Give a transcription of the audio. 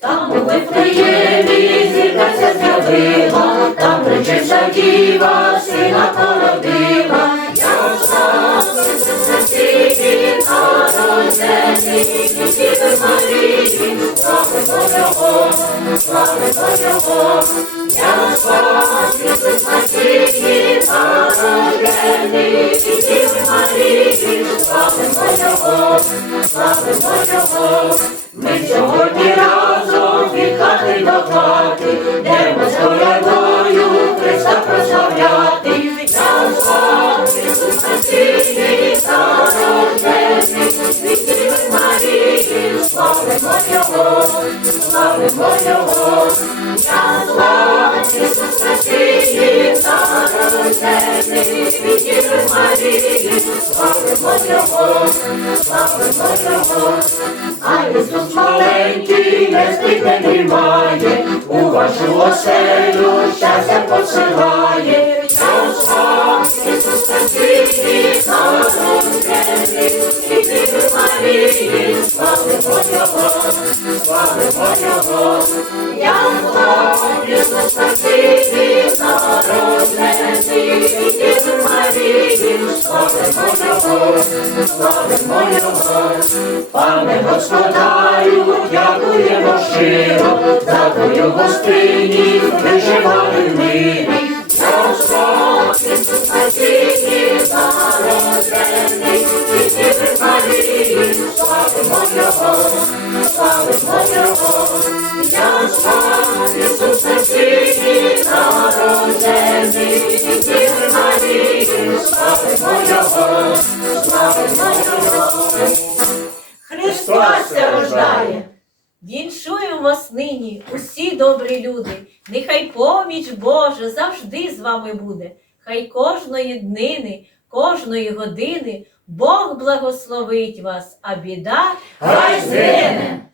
Там у Вифлеємі зіркася з'явила, там причиста діва, сина породила, я на світі, а родині, діти Марії, слави Божого, слави Божого, я спасів на світі, а родині, діти Марії, слави Божого, слави Божого. Його, славимо Його. Ярослав, Ісус Месії, народжений, від Діви Марії, славимо Його, маленький, не стихне має, у вашу оселю щастя посилає. Пане Господарю, дякуємо щиро, за твою гостині виживали в мирі. Ярослав, Ісус Месії, народжений, і Марії, славимо Його, Христос рождає. Віншую вас нині усі добрі люди. Нехай поміч Божа завжди з вами буде. Хай кожної днини, кожної години Бог благословить вас, а біда Хай згине!